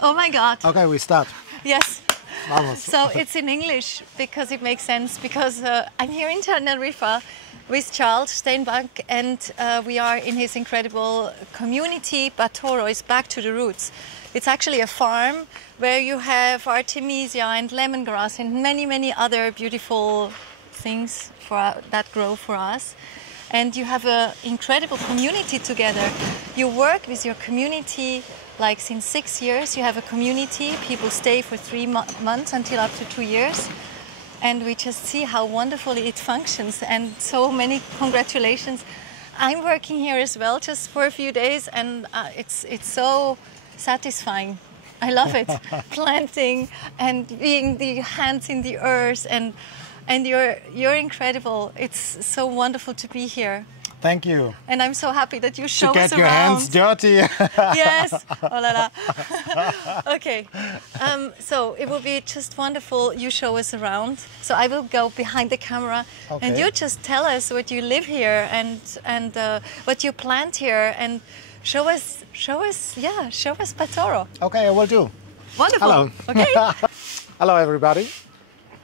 Oh my God. Okay, we start. Yes. Vamos. So it's in English because it makes sense, because I'm here in Tenerife with Charles Stainbank, and we are in his incredible community. Batoro is back to the roots. It's actually a farm where you have Artemisia and lemongrass and many other beautiful things that grow for us. And you have an incredible community together. You work with your community like since 6 years. You have a community. People stay for 3 months until up to 2 years. And we just see how wonderfully it functions. And so many congratulations. I'm working here as well just for a few days, and it's so satisfying. I love it. Planting and being the hands in the earth, and you're incredible. It's so wonderful to be here. Thank you. And I'm so happy that you show us around. To get your hands dirty. Yes. Oh la la. Okay. So it will be just wonderful. You show us around. So I will go behind the camera, okay. And you just tell us what you live here and what you plant here, and show us Batoro. Okay, I will do. Wonderful. Hello. Okay. Hello, everybody.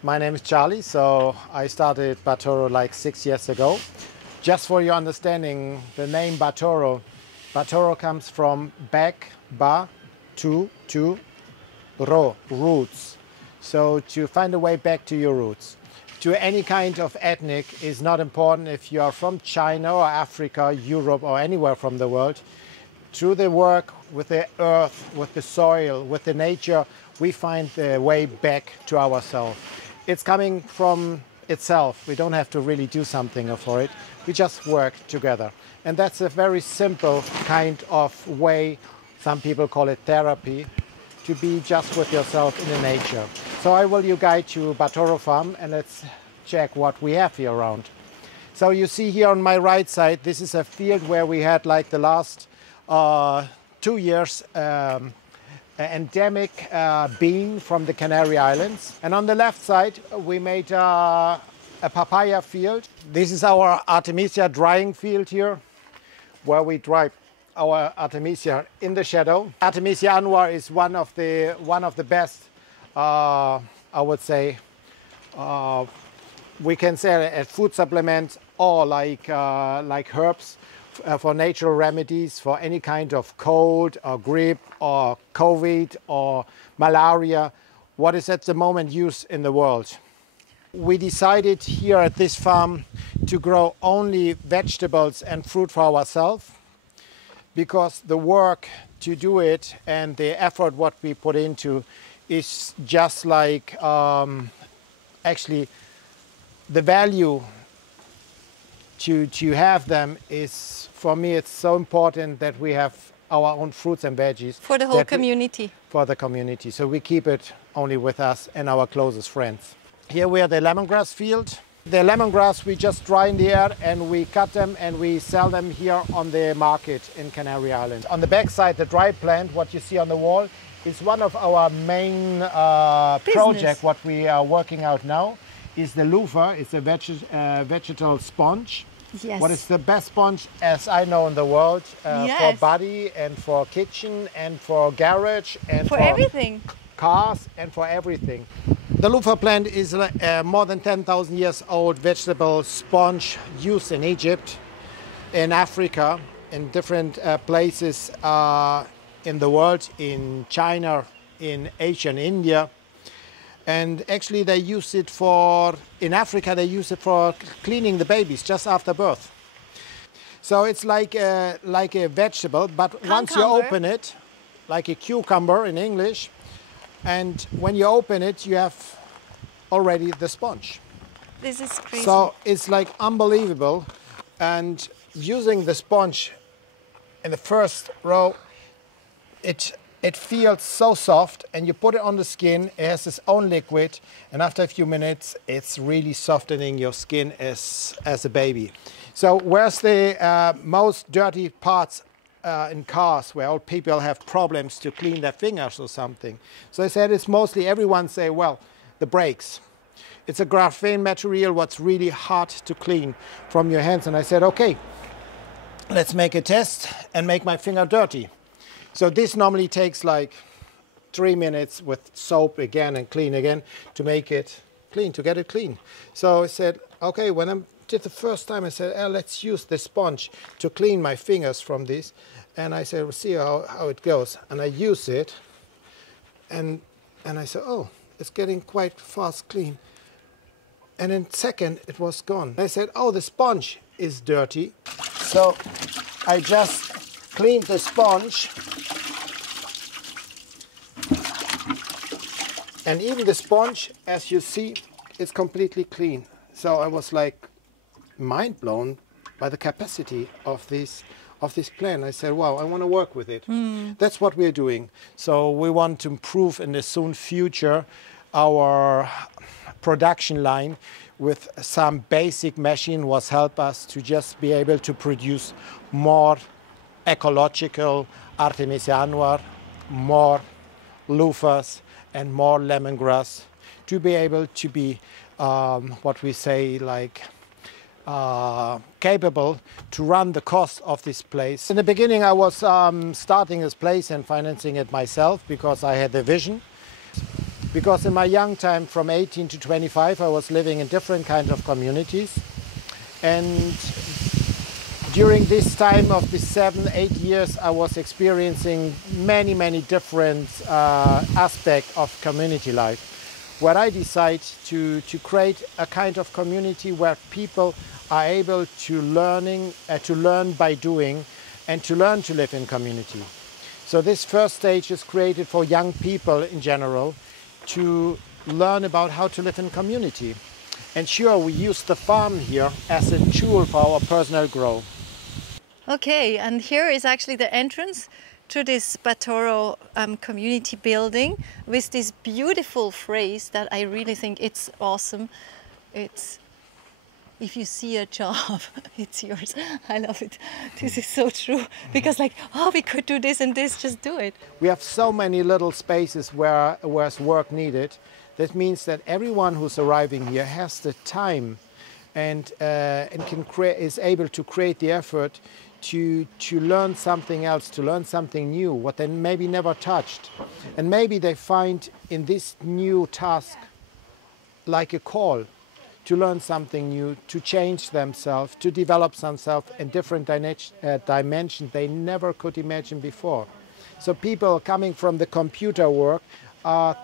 My name is Charlie. So I started Batoro like 6 years ago. Just for your understanding, the name Batoro comes from back, ba, to, ro, roots. So to find a way back to your roots. To any kind of ethnic is not important if you are from China or Africa, Europe, or anywhere from the world. Through the work with the earth, with the soil, with the nature, we find the way back to ourselves. It's coming from itself. We don't have to really do something for it. We just work together. And that's a very simple kind of way, some people call it therapy, to be just with yourself in the nature. So I will guide to Batoro Farm, and let's check what we have here around. So you see here on my right side, this is a field where we had like the last 2 years endemic bean from the Canary Islands. And on the left side, we made a papaya field. This is our Artemisia drying field here, where we dry our Artemisia in the shadow. Artemisia annua is one of the best, I would say, we can say a food supplement, or like herbs for natural remedies for any kind of cold or grip or COVID or malaria, what is at the moment used in the world. We decided here at this farm to grow only vegetables and fruit for ourselves, because the work to do it and the effort what we put into is just like actually the value to have them is, for me, it's so important that we have our own fruits and veggies. For the whole community. For the community. So we keep it only with us and our closest friends. Here we are the lemongrass field. The lemongrass we just dry in the air, and we cut them and we sell them here on the market in Canary Islands. On the back side, the dry plant, what you see on the wall, is one of our main projects. What we are working out now is the loofah. It's a vegetal sponge. Yes. What is the best sponge, as I know, in the world, yes. for body and for kitchen and for garage and for everything. Cars and for everything. The loofah plant is more than 10,000 years old vegetable sponge used in Egypt, in Africa, in different places in the world, in China, in Asia and India. And actually they use it in Africa they use it for cleaning the babies just after birth. So it's like a vegetable, but Cucumber. Once you open it, like a cucumber in English, and when you open it, you have already the sponge. This is crazy. So it's like unbelievable. And using the sponge in the first row, it feels so soft, and you put it on the skin, it has its own liquid, and after a few minutes, it's really softening your skin as a baby. So where's the most dirty parts in cars where old people have problems to clean their fingers or something? So I said it's mostly, everyone say, well, the brakes. It's a graphene material what's really hard to clean from your hands. And I said, okay, let's make a test and make my finger dirty. So this normally takes like 3 minutes with soap again and clean again to make it clean, to get it clean. So I said, okay, when I did the first time, I said, let's use the sponge to clean my fingers from this. And I said, we'll see how it goes. And I use it, and I said, oh, it's getting quite fast clean. And in a second, it was gone. I said, oh, the sponge is dirty. So I just cleaned the sponge. And even the sponge, as you see, is completely clean. So I was like mind blown by the capacity of this plant. I said, wow, I want to work with it. That's what we're doing. So we want to improve in the soon future our production line with some basic machine was help us to just be able to produce more ecological Artemisia annua, more loofahs and more lemongrass, to be able to be what we say like capable to run the cost of this place. In the beginning I was starting this place and financing it myself because I had the vision. Because in my young time, from 18 to 25, I was living in different kinds of communities. And during this time of the 7-8 years, I was experiencing many different aspects of community life, where I decided to create a kind of community where people are able to learn by doing and to learn to live in community. So this first stage is created for young people in general, to learn about how to live in community. And sure, we use the farm here as a tool for our personal growth. Okay, and here is actually the entrance to this Batoro community building with this beautiful phrase that I really think it's awesome. It's, if you see a job, it's yours. I love it. This is so true. Because like, oh, we could do this and this, just do it. We have so many little spaces where's work needed. That means that everyone who's arriving here has the time and is able to create the effort to learn something else, to learn something new, what they maybe never touched. And maybe they find in this new task like a call to learn something new, to change themselves, to develop themselves in different dimensions they never could imagine before. So people coming from the computer work are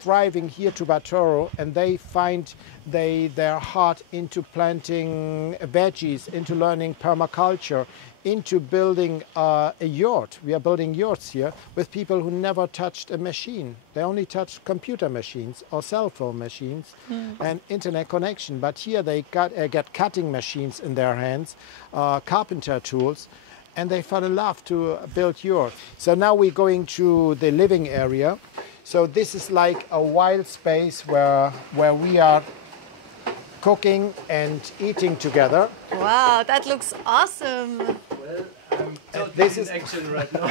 thriving here to Batoro, and they find their heart into planting veggies, into learning permaculture, into building a yurt. We are building yurts here with people who never touched a machine. They only touched computer machines or cell phone machines and internet connection. But here they get cutting machines in their hands, carpenter tools, and they fell in love to build yurt. So now we're going to the living area. So this is like a wild space where we are cooking and eating together. Wow, that looks awesome. Well, I'm totally this in is action right now.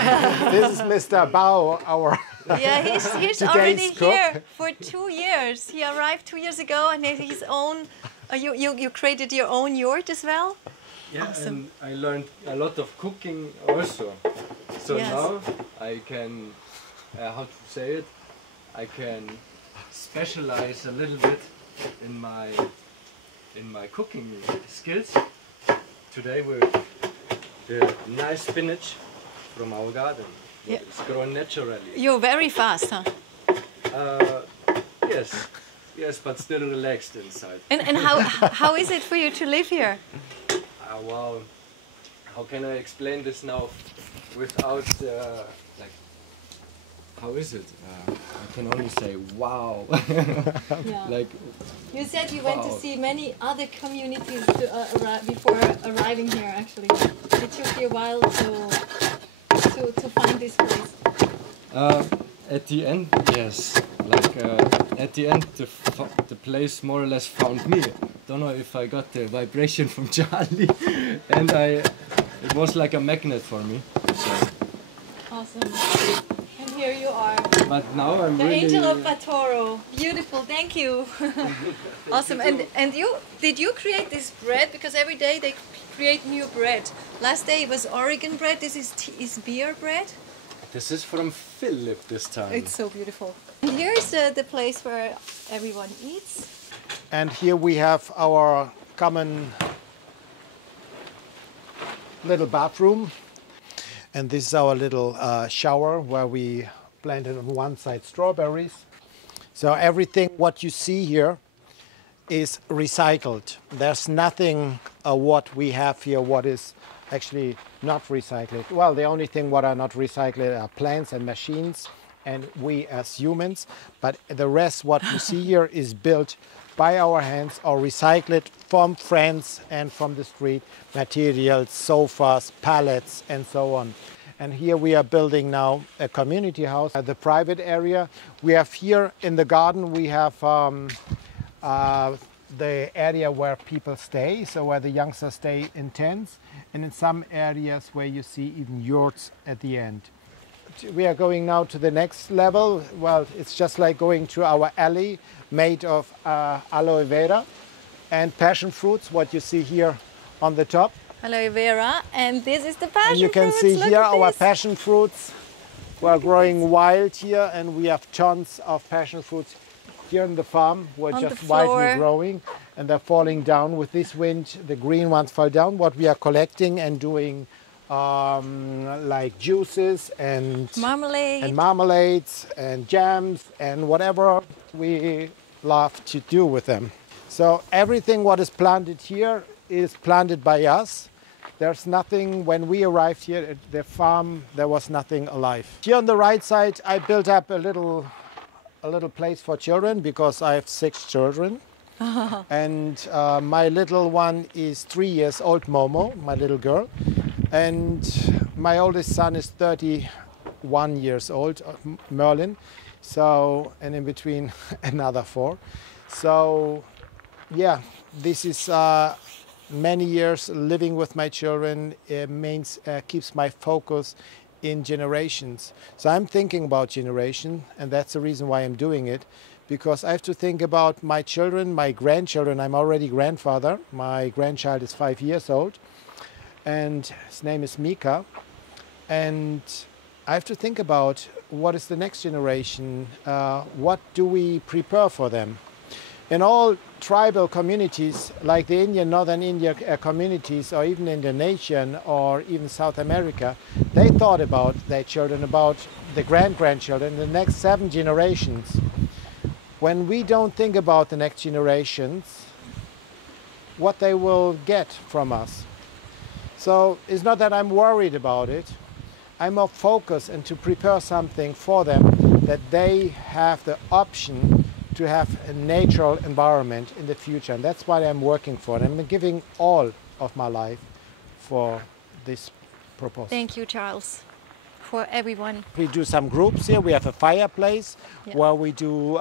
This is Mr. Bao, our Yeah, he's today's already cook. here for 2 years. He arrived 2 years ago and has his own, you created your own yurt as well? Yeah, Awesome. and I learned a lot of cooking also. So Yes. now I can, how to say it, I can specialize a little bit in my cooking skills. Today with the nice spinach from our garden. Yeah. It's grown naturally. You're very fast, huh? Yes, but still relaxed inside. And how is it for you to live here? Wow, how can I explain this now without like, how is it? I can only say wow. Yeah. Like, You said you went to Wow. see many other communities before arriving here. Actually, it took you a while to find this place. at the end, yes. Like at the end, the place more or less found me. Don't know if I got the vibration from Charlie, and it was like a magnet for me. So. Awesome. And here you are, But now I'm the really. angel of Batoro. Beautiful. Thank you. Awesome. And did you create this bread? Because every day they create new bread. Last day it was Oregon bread. This is beer bread. This is from Philip this time. It's so beautiful. And here's the place where everyone eats. And here we have our common little bathroom. And this is our little shower where we planted on one side strawberries. So everything what you see here is recycled. There's nothing what we have here what is actually not recycled. Well, the only thing what are not recycled are plants and machines and we as humans, but the rest what you see here is built by our hands or recycled from friends and from the street, materials, sofas, pallets and so on. And here we are building now a community house at the private area. We have here in the garden, we have the area where people stay, so where the youngsters stay in tents, and in some areas where you see even yurts at the end. We are going now to the next level. Well, it's just like going to our alley made of aloe vera and passion fruits, what you see here on the top. Aloe vera, and this is the passion fruits. And you can see here our passion fruits. We're growing wild here, and we have tons of passion fruits here in the farm. We're just wildly growing, and they're falling down. With this wind, the green ones fall down. What we are collecting and doing like juices and marmalades and jams and whatever we love to do with them. So everything what is planted here is planted by us. There's nothing, when we arrived here at the farm, there was nothing alive. Here on the right side, I built up a little place for children because I have 6 children. And my little one is 3 years old, Momo, my little girl. And my oldest son is 31 years old, Merlin. So, and in between another 4. So, yeah, this is many years living with my children. It keeps my focus in generations. So I'm thinking about generation, and that's the reason why I'm doing it, because I have to think about my children, my grandchildren. I'm already grandfather. My grandchild is 5 years old, and his name is Mika. And I have to think about what is the next generation, what do we prepare for them. In all tribal communities, like the Northern India communities, or even Indonesian, or even South America, they thought about their children, about the grandchildren, the next 7 generations. When we don't think about the next generations, what they will get from us. So it's not that I'm worried about it. I'm more focused and to prepare something for them that they have the option to have a natural environment in the future. And that's what I'm working for. And I'm giving all of my life for this purpose. Thank you, Charles, for everyone. We do some groups here. We have a fireplace where we do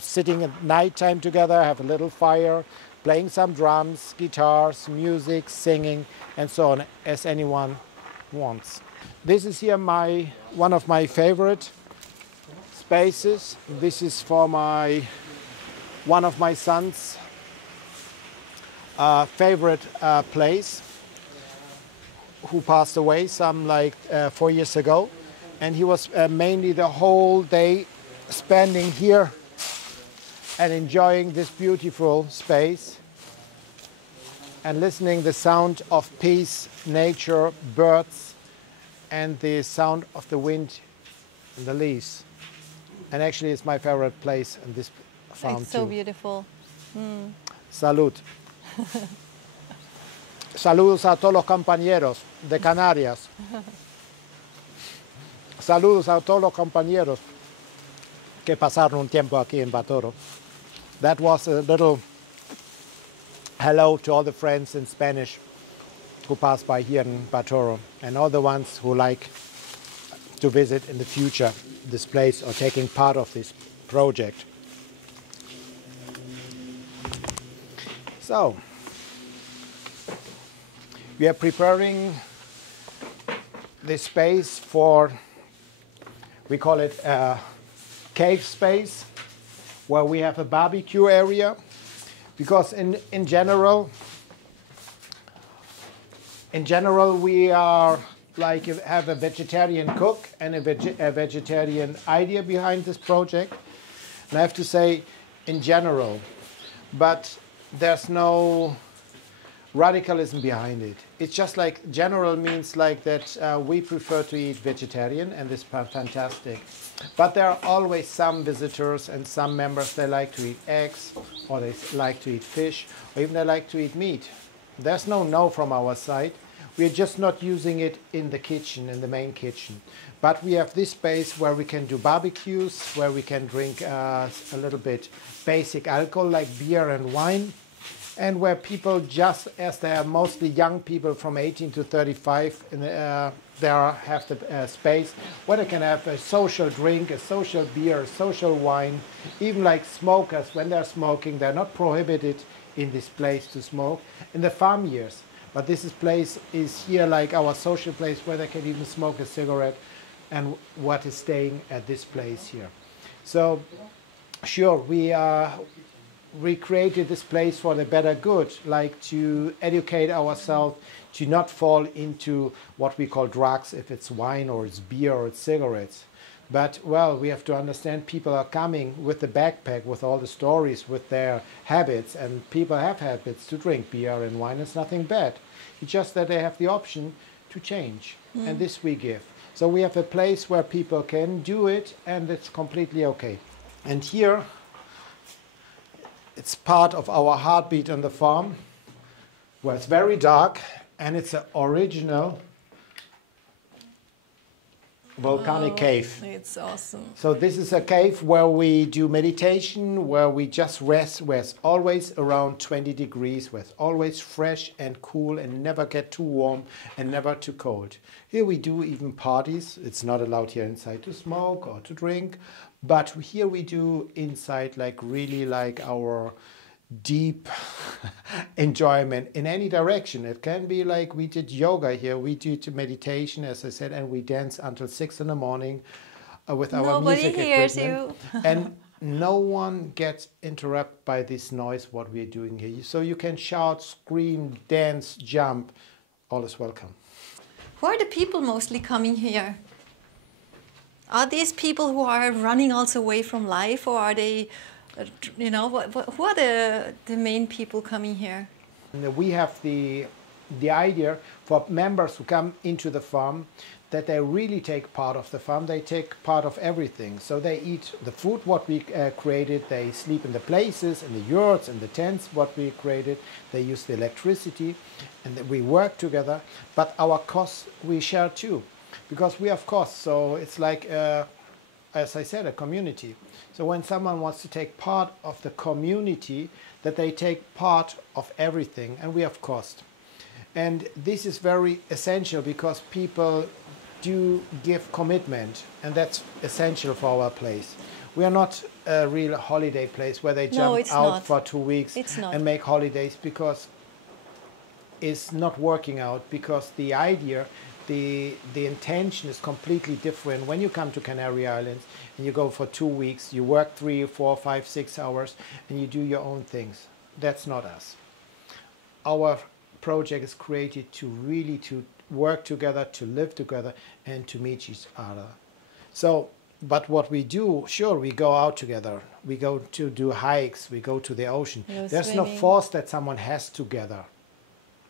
sitting at night time together, have a little fire, playing some drums, guitars, music, singing, and so on, as anyone wants. This is here one of my favorite spaces. This is for one of my son's favorite place, who passed away some 4 years ago, and he was mainly the whole day spending here and enjoying this beautiful space and listening the sound of peace, nature, birds, and the sound of the wind and the leaves. And actually it's my favorite place in this farm. It's so beautiful. Salud. Saludos a todos los compañeros de Canarias. Saludos a todos los compañeros que pasaron un tiempo aquí en Batoro. That was a little hello to all the friends in Spanish who passed by here in Batoro, and all the ones who like to visit in the future this place or taking part of this project. So, we are preparing this space for, we call it a cave space, where we have a barbecue area, because in general we are like have a vegetarian cook and a vegetarian idea behind this project. And I have to say, in general, but there's no radicalism behind it. It's just like general means like that we prefer to eat vegetarian, and this is fantastic. But there are always some visitors and some members, they like to eat eggs, or they like to eat fish, or even they like to eat meat. There's no from our side. We're just not using it in the kitchen, in the main kitchen. But we have this space where we can do barbecues, where we can drink a little bit basic alcohol like beer and wine, and where people, just as they are mostly young people from 18 to 35, they have the space where they can have a social drink, a social beer, a social wine. Even like smokers, when they're smoking, they're not prohibited in this place to smoke. In the farm years, but this place is here like our social place where they can even smoke a cigarette, and what is staying at this place here. So sure, we created this place for the better good, like to educate ourselves, to not fall into what we call drugs, if it's wine or it's beer or it's cigarettes. But, well, we have to understand people are coming with the backpack, with all the stories, with their habits, and people have habits to drink beer and wine. It's nothing bad. It's just that they have the option to change, and this we give. So we have a place where people can do it, and it's completely okay. And here, it's part of our heartbeat on the farm, where it's very dark, and it's an original volcanic cave. It's awesome. So this is a cave where we do meditation, where we just rest, where it's always around 20 degrees, where it's always fresh and cool and never get too warm and never too cold. Here we do even parties. It's not allowed here inside to smoke or to drink, but here we do inside like really like our deep enjoyment in any direction. It can be like we did yoga here, we did meditation, as I said, and we dance until 6 in the morning with our music hears equipment. you. And no one gets interrupted by this noise what we're doing here. So you can shout, scream, dance, jump, all is welcome. Who are the people mostly coming here? Are these people who are running also away from life, or are they, you know, who are the main people coming here? We have the idea for members who come into the farm that they really take part of the farm. They take part of everything. So they eat the food what we created. They sleep in the places, in the yurts, in the tents what we created. They use the electricity, and we work together. But our costs we share too, because we have costs. So it's like, as I said, a community. So when someone wants to take part of the community, that they take part of everything, and we have cost. And this is very essential because people do give commitment, and that's essential for our place. We are not a real holiday place where they jump out for 2 weeks and make holidays, because it's not working out, because the idea, the intention is completely different. When you come to Canary Islands and you go for 2 weeks, you work 3, 4, 5, 6 hours and you do your own things. That's not us. Our project is created to really to work together, to live together, and to meet each other. So, but what we do, sure, we go out together. We go to do hikes, we go to the ocean. There's no force that someone has together.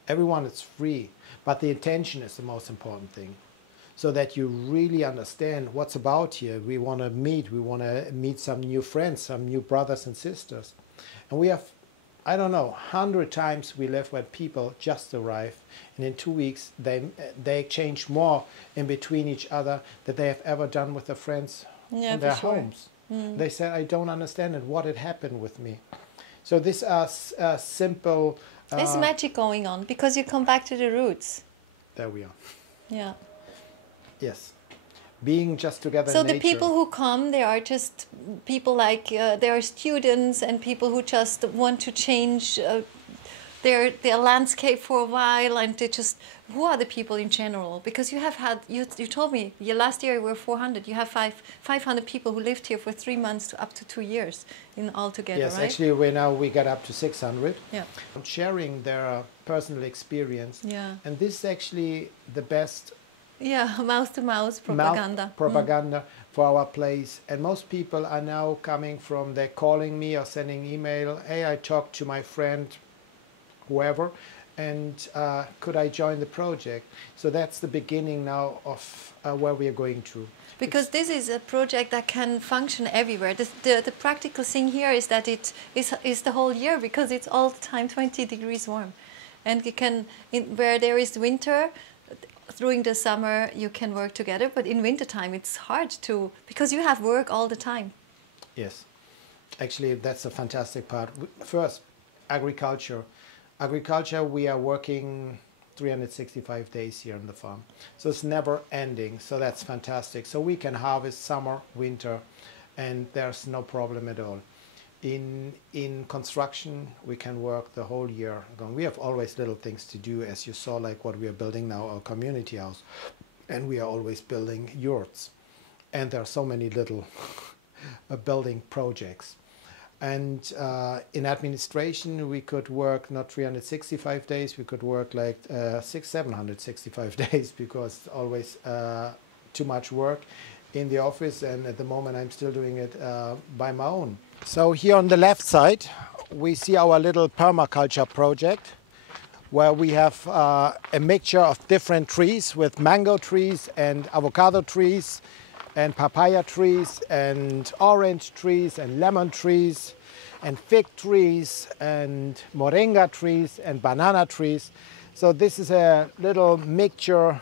Everyone is free, but the intention is the most important thing, so that you really understand what's about here. We want to meet some new friends, some new brothers and sisters. And we have, I don't know, 100 times we live where people just arrive, and in 2 weeks they change more in between each other than they have ever done with their friends in their homes. They said, I don't understand it, what had happened with me. So these are simple... There's magic going on, because you come back to the roots. There we are. Yeah. Yes. Being just together So in nature. the people who come, they are just people like, they are students and people who just want to change their landscape for a while, and they just, who are the people in general? Because you have had, you told me, last year we were 400, you have 500 people who lived here for 3 months to up to 2 years in altogether, yes, right? actually we got up to 600. Yeah. Sharing their personal experience. Yeah. And this is actually the best Yeah, mouse-to-mouse propaganda. Propaganda for our place. And most people are now coming from, they're calling me or sending email, hey, I talked to my friend, whoever, and could I join the project? So that's the beginning now of where we are going to. Because this is a project that can function everywhere. The practical thing here is that it is the whole year, because it's all the time 20 degrees warm. And you can, where there is winter, during the summer you can work together, but in wintertime it's hard to, because you have work all the time. Yes, actually that's a fantastic part. First, agriculture. Agriculture, we are working 365 days here on the farm. So it's never ending, so that's fantastic. So we can harvest summer, winter, and there's no problem at all. In construction, we can work the whole year. We have always little things to do, as you saw, like what we are building now, our community house. And we are always building yurts. And there are so many little building projects. And in administration, we could work not 365 days, we could work like 765 days, because it's always too much work in the office. And at the moment, I'm still doing it by my own. So here on the left side, we see our little permaculture project, where we have a mixture of different trees, with mango trees and avocado trees and papaya trees and orange trees and lemon trees and fig trees and moringa trees and banana trees. So this is a little mixture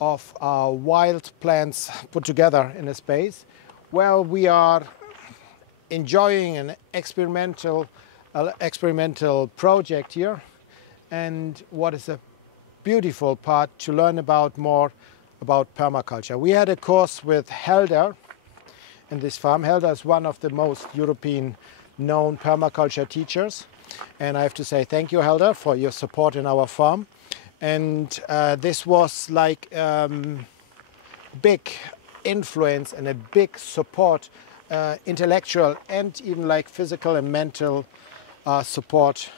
of wild plants put together in a space where we are enjoying an experimental project here. And what is a beautiful part to learn about more about permaculture. We had a course with Helder in this farm. Helder is one of the most European known permaculture teachers. And I have to say thank you, Helder, for your support in our farm. And this was like big influence and a big support, intellectual and even like physical and mental support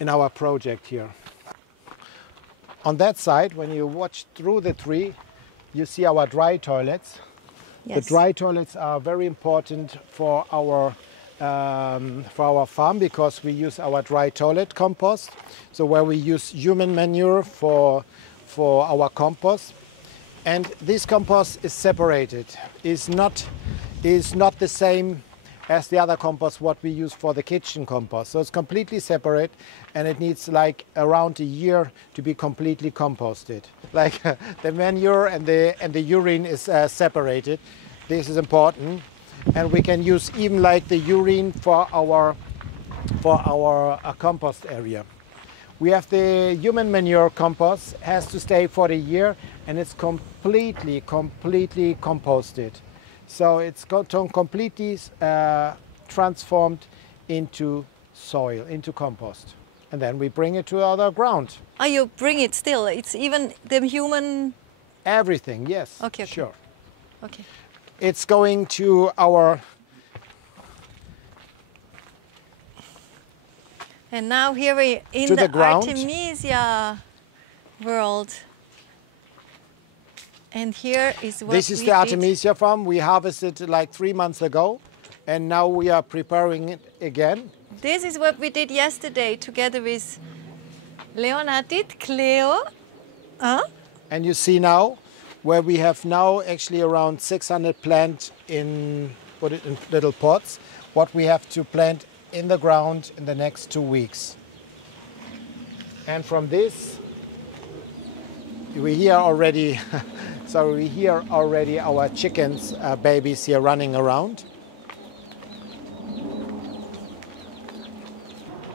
in our project here. On that side, when you watch through the tree, you see our dry toilets. Yes. The dry toilets are very important for our farm, because we use our dry toilet compost. So where we use human manure for our compost. And this compost is separated. Is not the same as the other compost what we use for the kitchen compost. So it's completely separate, and it needs like around a year to be completely composted. Like the manure and the urine is separated. This is important, and we can use even like the urine for our compost area. We have the human manure compost, has to stay for a year, and it's completely composted. So it's completely transformed into soil, into compost. And then we bring it to other ground. Oh, you bring it still? It's even the human... Everything, yes. Okay. Sure. Okay. It's going to our... And now here we in the Artemisia world. And here is what this is the Artemisia farm. We harvested like 3 months ago, and now we are preparing it again. This is what we did yesterday together with Leonardit, Cleo. And you see now where we have now actually around 600 plants put it in little pots, what we have to plant in the ground in the next 2 weeks. And from this, we hear already so we hear already our chickens, babies here running around.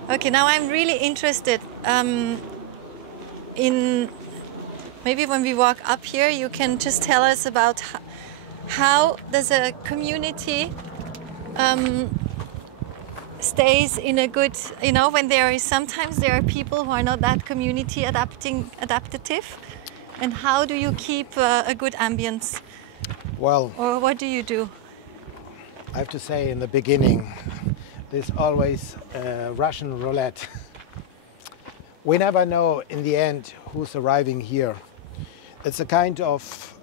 Okay, now I'm really interested in, maybe when we walk up here, you can just tell us about how does a community stays in a good, when sometimes there are people who are not that community adaptive. And how do you keep a good ambience? Well, or what do you do? I have to say, in the beginning, there's always Russian roulette. We never know in the end who's arriving here. it's a kind of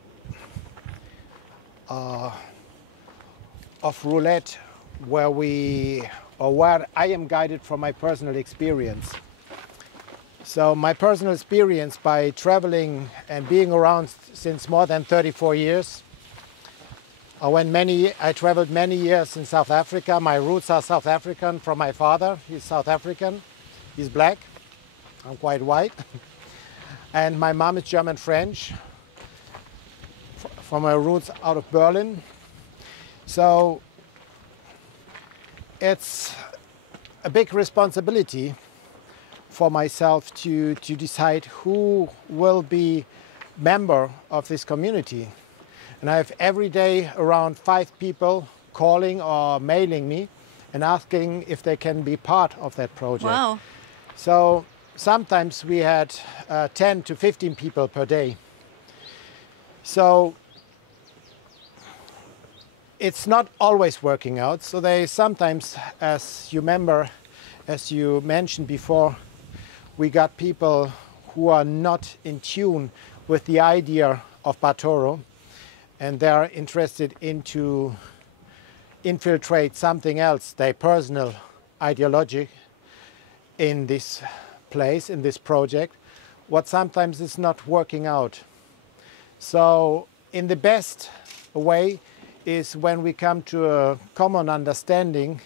roulette where where I am guided from my personal experience. So my personal experience by traveling and being around since more than 34 years. I traveled many years in South Africa. My roots are South African from my father. He's South African. He's black. I'm quite white. And my mom is German-French from my roots out of Berlin. So it's a big responsibility for myself to decide who will be member of this community. And I have every day around 5 people calling or mailing me and asking if they can be part of that project. Wow. So sometimes we had 10 to 15 people per day. So it's not always working out. So they sometimes, as you mentioned before, we got people who are not in tune with the idea of Batoro, and they are interested into infiltrate something else, their personal ideology in this place, in this project, what sometimes is not working out. So in the best way is when we come to a common understanding,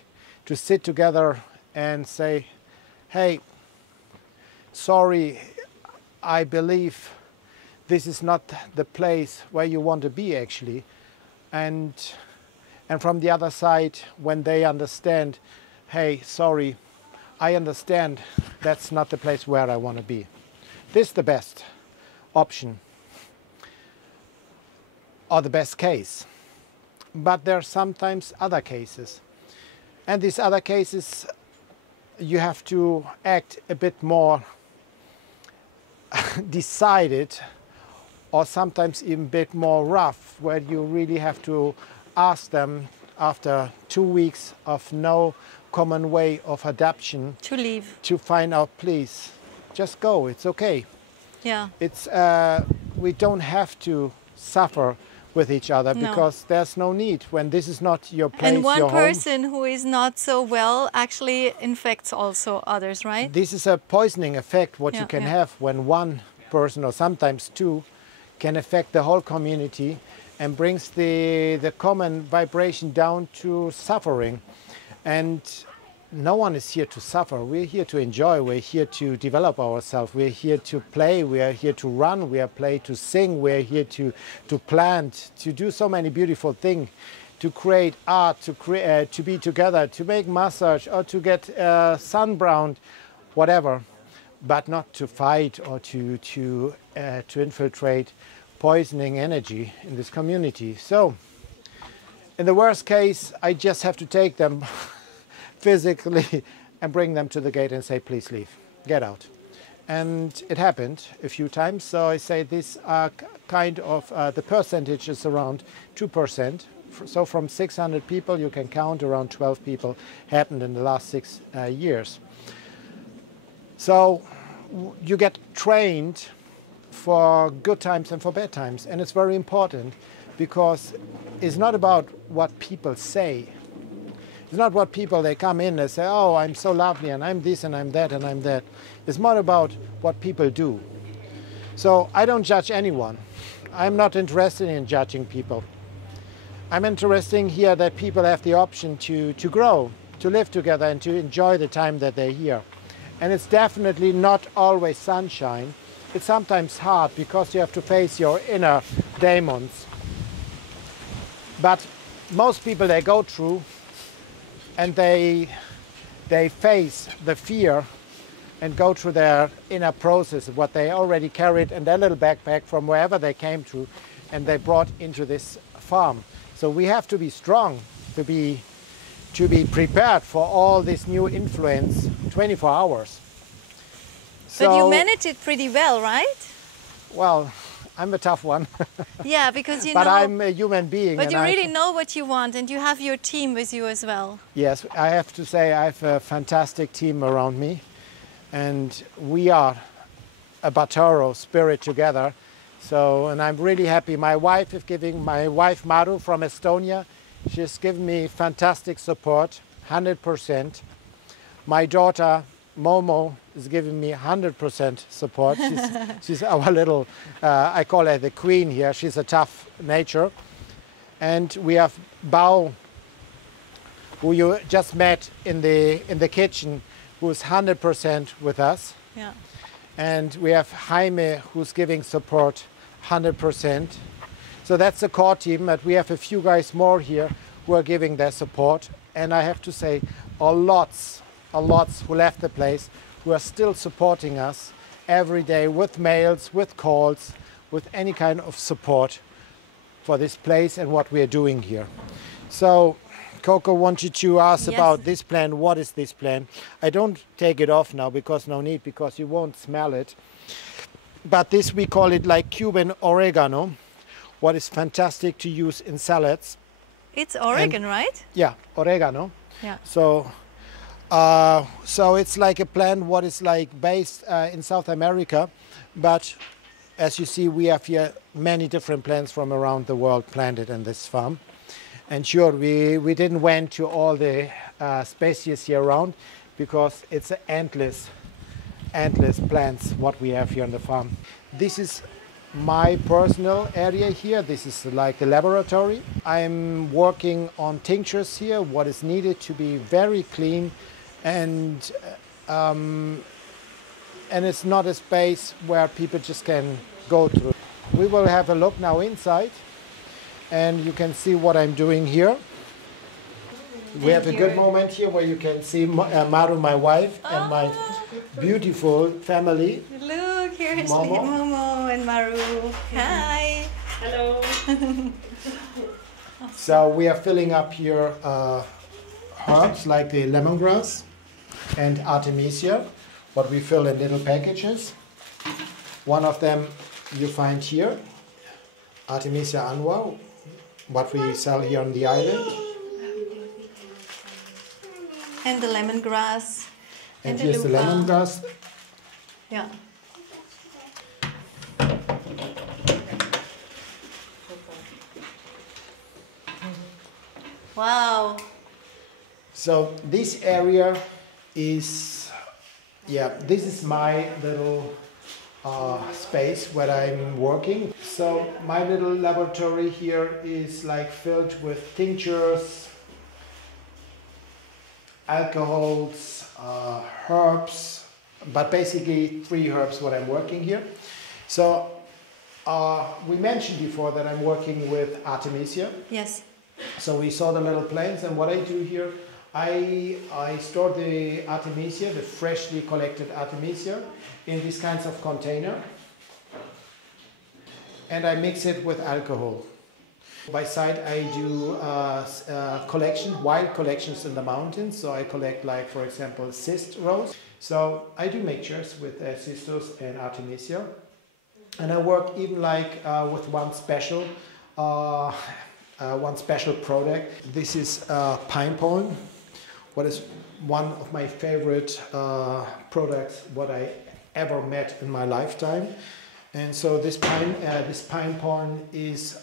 to sit together and say, hey, sorry, I believe this is not the place where you want to be actually. And from the other side, when they understand, hey, sorry, I understand that's not the place where I want to be. This is the best option or the best case. But there are sometimes other cases. And these other cases, you have to act a bit more decided, or sometimes even a bit more rough, where you really have to ask them after 2 weeks of no common way of adaptation To leave. to find out, please, just go, it's okay. Yeah. It's, we don't have to suffer with each other, No. because there's no need when this is not your place, And one your home. person who is not so well actually infects also others, right? This is a poisoning effect, what Yeah, you can yeah. have when one person, or sometimes two, can affect the whole community and brings the common vibration down to suffering. And no one is here to suffer. We're here to enjoy. We're here to develop ourselves. We're here to play. We are here to run. We are play to sing. We're here to plant, to do so many beautiful things, to create art, to be together, to make massage, or to get sunbrowned, whatever, but not to fight or to infiltrate poisoning energy in this community. So, in the worst case, I just have to take them physically and bring them to the gate and say, please leave, get out. And it happened a few times. So I say these are kind of, the percentage is around 2%. So from 600 people, you can count around 12 people happened in the last 6 years. So you get trained for good times and for bad times. And it's very important, because it's not about what people say. It's not what people, they come in and say, oh, I'm so lovely, and I'm this, and I'm that, and I'm that. It's more about what people do. So I don't judge anyone. I'm not interested in judging people. I'm interested here that people have the option to grow, to live together, and to enjoy the time that they're here. And it's definitely not always sunshine. It's sometimes hard, because you have to face your inner demons. But most people, they go through, and they face the fear and go through their inner process, what they already carried in their little backpack from wherever they came to, and they brought into this farm. So we have to be strong to be prepared for all this new influence 24 hours. But you manage it pretty well, right? Well, I'm a tough one. Yeah, because you but know... I'm a human being. But and you really know what you want, and you have your team with you as well. Yes, I have to say I have a fantastic team around me. And we are a Batoro spirit together. So, and I'm really happy. My wife Maru from Estonia, she's given me fantastic support, 100%. My daughter Momo is giving me 100% support. She's our little, I call her the queen here. She's a tough nature. And we have Bao, who you just met in the kitchen, who's 100% with us. Yeah. And we have Jaime, who's giving support 100%. So that's the core team, but we have a few guys more here who are giving their support. And I have to say, a lots who left the place, who are still supporting us every day with mails, with calls, with any kind of support for this place and what we are doing here. So Coco wanted to ask about this plant. What is this plant? I don't take it off now because no need, because you won't smell it. But this, we call it like Cuban oregano, what is fantastic to use in salads. It's Oregon, right? Yeah, oregano. Yeah. So it's like a plant what is like based in South America, but as you see, we have here many different plants from around the world planted in this farm. And sure, we didn't went to all the species here around because it's endless plants what we have here on the farm. This is my personal area here. This is like the laboratory. I'm working on tinctures here, what is needed to be very clean, and it's not a space where people just can go through. We will have a look now inside, and you can see what I'm doing here. We have a good moment here where you can see Maru, my wife, and my beautiful family. Look, here is Momo. Momo and Maru. Hi. Hello. So we are filling up here herbs like the lemongrass and Artemisia, what we fill in little packages. One of them you find here, Artemisia annua, what we sell here on the island. And the lemongrass. And here's the lemongrass. Yeah. Wow. So this area is, this is my little space where I'm working. So my little laboratory here is like filled with tinctures, alcohols, herbs, but basically 3 herbs what I'm working here. So we mentioned before that I'm working with Artemisia. Yes. So we saw the little plants, and what I do here, I store the Artemisia, the freshly collected Artemisia, in these kinds of container, and I mix it with alcohol. By side I do wild collections in the mountains, so I collect, like, for example, cyst rose. So I do mixtures with cistus and Artemisia, and I work even like with one special product. This is pine pollen, what is one of my favorite products what I ever met in my lifetime. And so this pine pollen is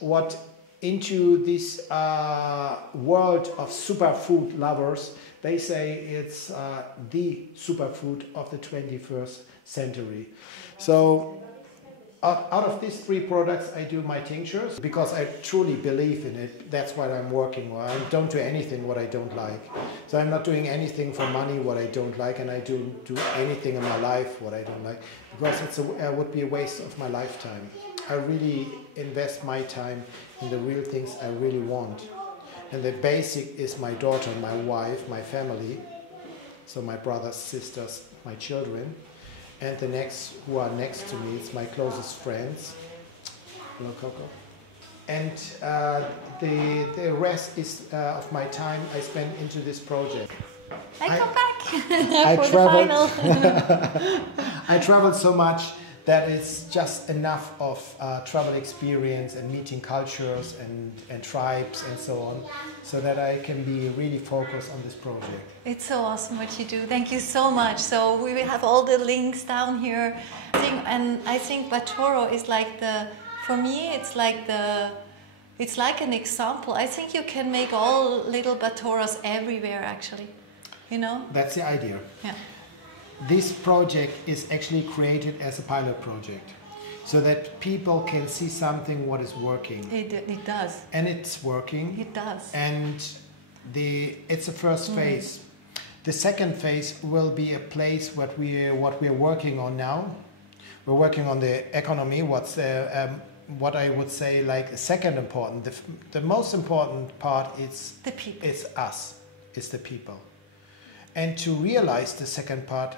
what into this world of superfood lovers, they say it's the superfood of the 21st century. So out of these 3 products, I do my tinctures because I truly believe in it. That's what I'm working on. I don't do anything what I don't like. So I'm not doing anything for money what I don't like, and I don't do anything in my life what I don't like, because it would be a waste of my lifetime. I really invest my time in the real things I really want. And the basic is my daughter, my wife, my family. So my brothers, sisters, my children. And the next who are next to me, it's my closest friends. Hello, Coco. And the rest is of my time I spend into this project. I come back I for traveled, the final. I traveled so much that is just enough of travel experience and meeting cultures and tribes and so on, so that I can be really focused on this project. It's so awesome what you do. Thank you so much. So we will have all the links down here. I think Batoro is like for me, it's like an example. I think you can make all little Batoros everywhere, actually. You know? That's the idea. Yeah. This project is actually created as a pilot project, so that people can see something what is working. It does. And it's working. It does. And it's the first phase. The second phase will be a place what we're working on now. We're working on the economy. What I would say like second important. The most important part is the people. It's us. It's the people. And to realize the second part,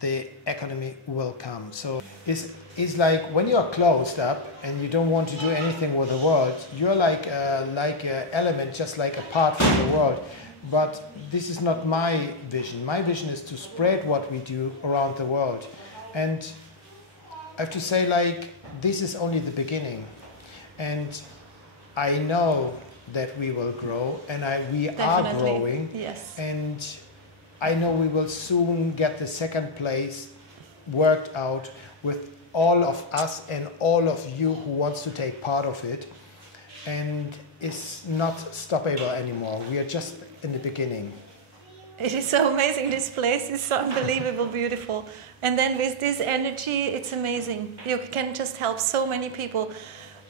the economy will come. So it's like when you are closed up and you don't want to do anything with the world, you're like an element, just like apart from the world. But this is not my vision. My vision is to spread what we do around the world. And I have to say, like, this is only the beginning. And I know that we will grow, and we are growing. Yes. And I know we will soon get the second place worked out with all of us and all of you who wants to take part of it. And it's not stoppable anymore. We are just in the beginning. It is so amazing. This place is so unbelievable beautiful. And then with this energy, it's amazing. You can just help so many people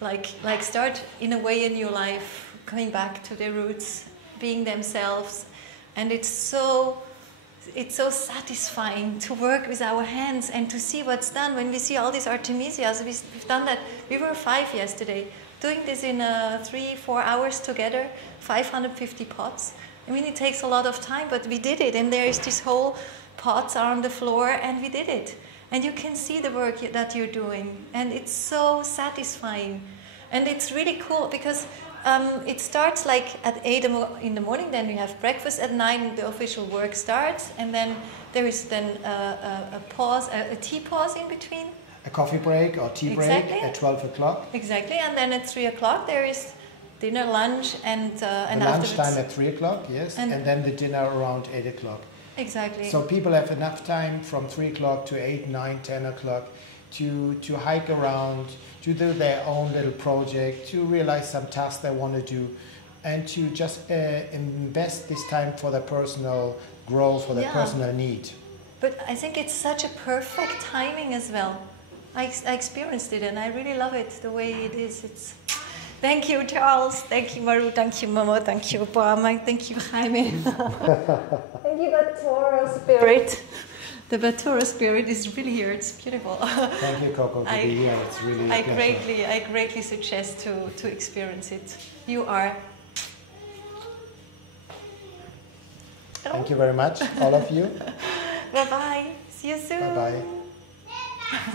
like start in a way in your life, coming back to their roots, being themselves. And it's so satisfying to work with our hands and to see what's done. When we see all these Artemisias, we've done that. We were 5 yesterday, doing this in 3-4 hours together, 550 pots. I mean, it takes a lot of time, but we did it. And there is this whole pots are on the floor, and we did it. And you can see the work that you're doing, and it's so satisfying. And it's really cool because it starts like at 8 in the morning, then we have breakfast. At 9 the official work starts, and then there is then a pause, a tea pause in between. A coffee break or tea break at 12 o'clock. Exactly, and then at 3 o'clock there is dinner, lunch, and lunchtime at 3 o'clock, yes, and then the dinner around 8 o'clock. Exactly. So people have enough time from 3 o'clock to 8, 9, 10 o'clock to hike around, to do their own little project, to realize some tasks they want to do, and to just invest this time for their personal growth, for their personal need. But I think it's such a perfect timing as well. I experienced it and I really love it, the way it is. Thank you, Charles. Thank you, Maru. Thank you, Momo. Thank you, Obama. Thank you, Jaime. Thank you, Batoro Spirit. The Batoro Spirit is really here. It's beautiful. Thank you, Coco, to be here. It's really a pleasure. I greatly suggest to experience it. You are. Thank you very much, all of you. Bye-bye. See you soon. Bye-bye.